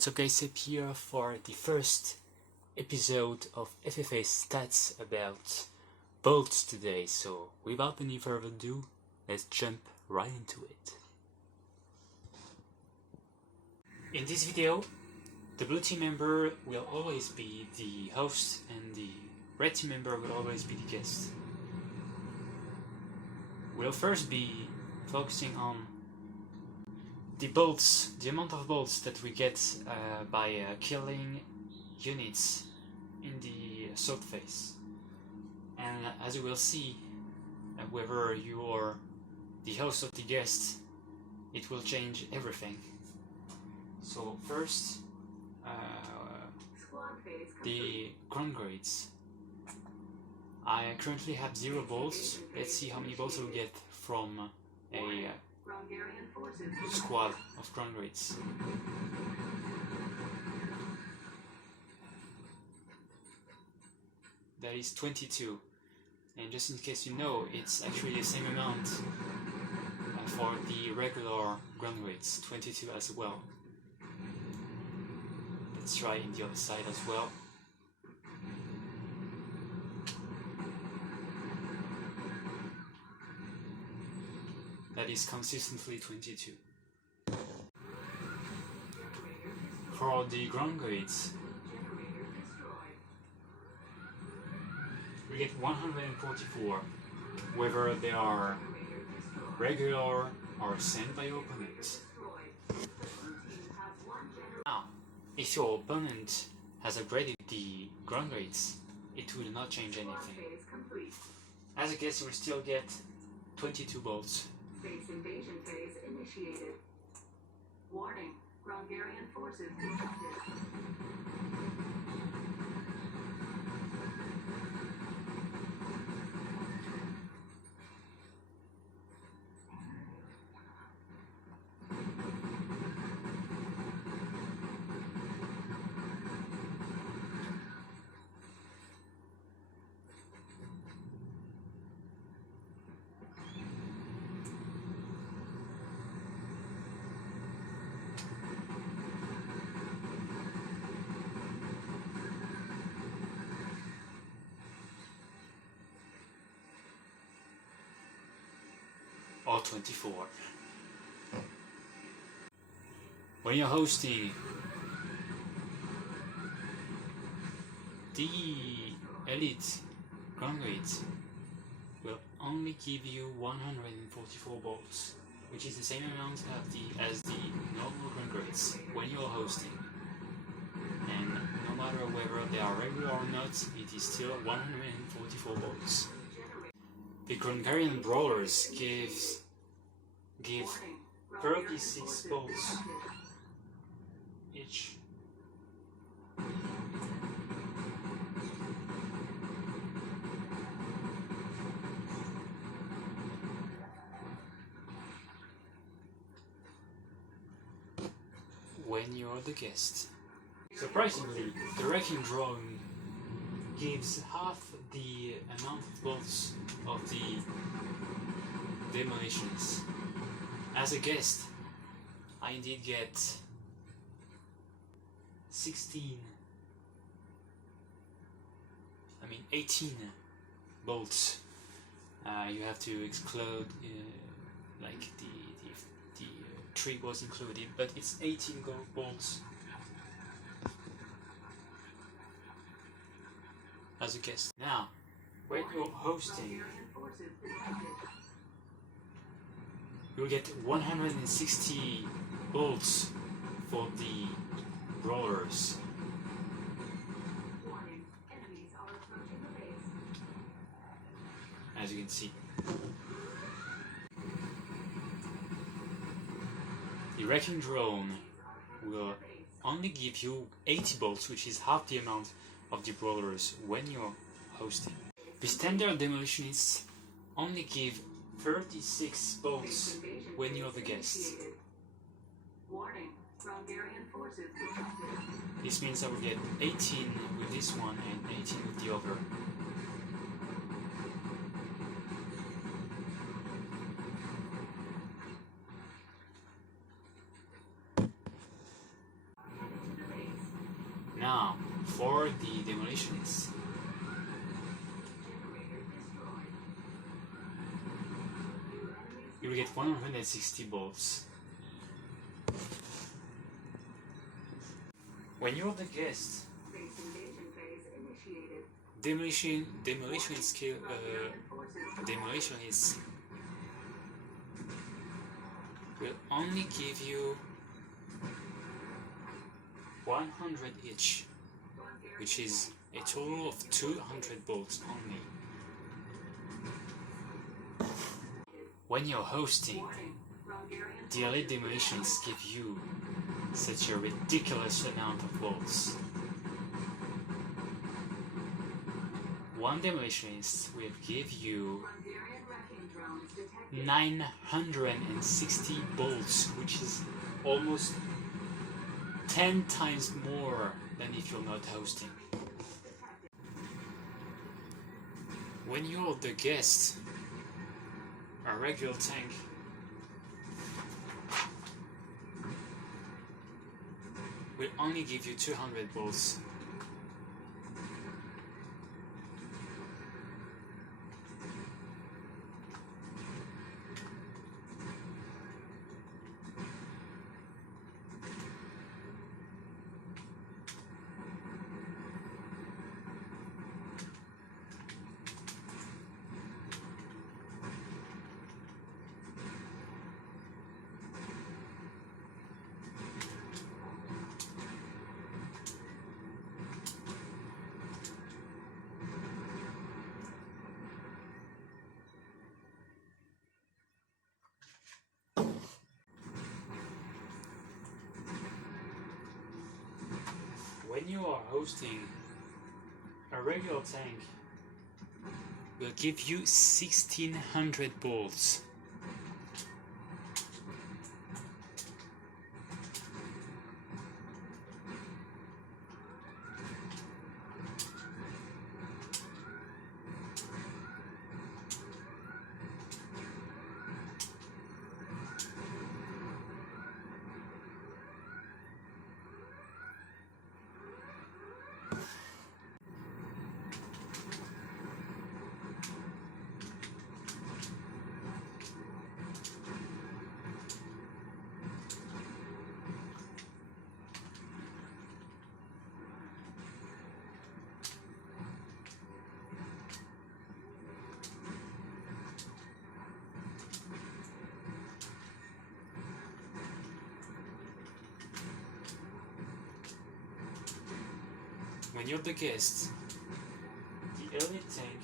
What's up guys, Sep here for the first episode of FFA stats about bolts today. So without any further ado, let's jump right into it. In this video, the blue team member will always be the host and the red team member will always be the guest. We'll first be focusing on the bolts, the amount of bolts that we get by killing units in the assault phase. And as you will see, whether you are the host or the guest, it will change everything. So first, the ground grades. I currently have 0 bolts. Let's see how many bolts we'll get from a squad of ground grades. That is 22, and just in case you know, it's actually the same amount for the regular ground grades, 22 as well. Let's try in the other side as well. That is consistently 22. For the ground grades, we get 144, whether they are regular or sent by your opponent. Now, if your opponent has upgraded the ground grades, it will not change anything. As a guest, you will still get 22 bolts. Base invasion phase initiated. Warning, Grongarian forces detected. Or 24. When you're hosting, the elite ground grades will only give you 144 bolts, which is the same amount as the normal ground grades when you're hosting. And no matter whether they are regular or not, it is still 144 bolts. The Grongarian brawlers give 36 bolts each. When you're the guest. Surprisingly, the wrecking drone gives half the amount of bolts of the demolitions. As a guest, I indeed get 18 bolts. You have to exclude like the tree was included, but it's 18 gold bolts as a guest. Now, when you're hosting, you'll get 160 bolts for the brawlers. As you can see. The wrecking drone will only give you 80 bolts, which is half the amount of the brawlers when you're hosting. The standard demolitionists only give 36 bolts when you're the guest. This means I will get 18 with this one and 18 with the other. Now, for the demolitionists. You will get 160 bolts. When you're the guest, demolitionists will only give you 100 each, which is a total of 200 bolts only. When you're hosting, the elite demolitionists give you such a ridiculous amount of bolts. One demolitionist will give you 960 bolts, which is almost 10 times more than if you're not hosting. When you're the guest, a regular tank will only give you 200 bolts. When you are hosting, a regular tank will give you 1600 bolts. When you're the guest, the elite tank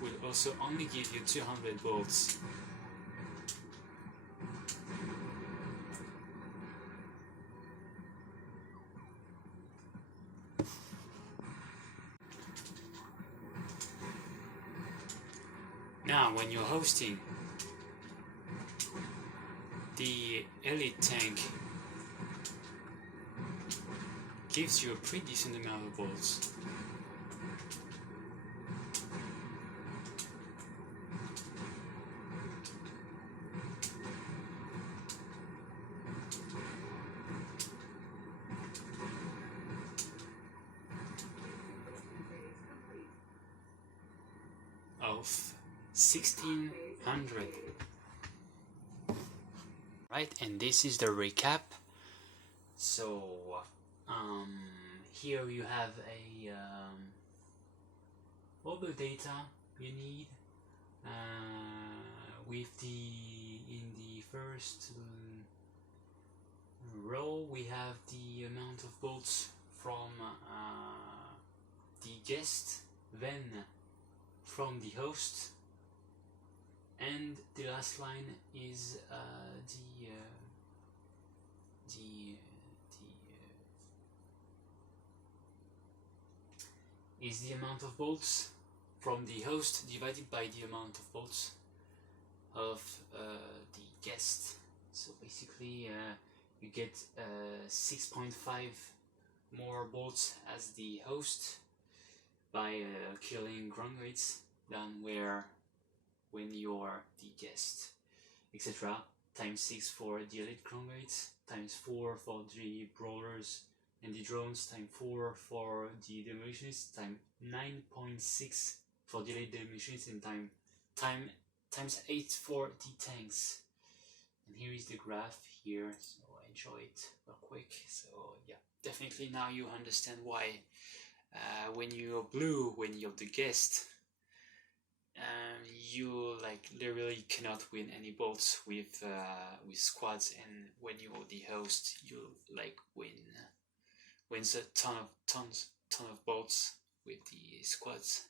will also only give you 200 bolts. Now, when you're hosting, the elite tank gives you a pretty decent amount of bolts. Of 1600. Right, and this is the recap. So here you have all the data you need. With in the first row we have the amount of bolts from the guest, then from the host, and the last line is the amount of bolts from the host divided by the amount of bolts of the guest. So basically you get 6.5 more bolts as the host by killing ground rates than when you're the guest, etc. Times 6 for the elite ground rates, times 4 for the brawlers, and the drones times 4 for the demolitions, times 9.6 for delayed demolitions, and times 8 for the tanks. And here is the graph here, so I enjoy it real quick. So yeah, definitely now you understand why when you're blue, when you're the guest, you like literally cannot win any bolts with squads, and when you're the host, you like wins a ton of bolts with the squads.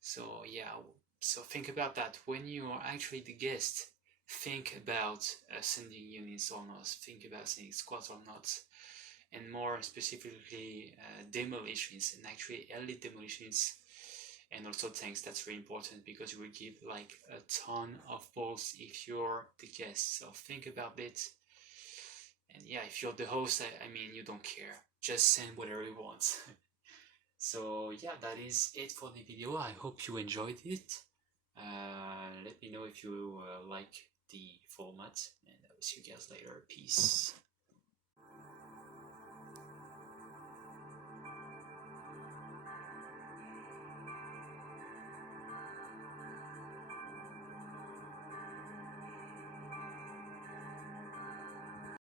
So yeah, so think about that when you are actually the guest. Think about sending units or not, think about sending squads or not, and more specifically demolitions, and actually early demolitions, and also tanks. That's really important because you will give like a ton of balls if you're the guest. So think about it. And yeah, if you're the host, I mean, you don't care, just send whatever you want. So yeah, that is it for the video. I hope you enjoyed it. Let me know if you like the format, and I will see you guys later. Peace.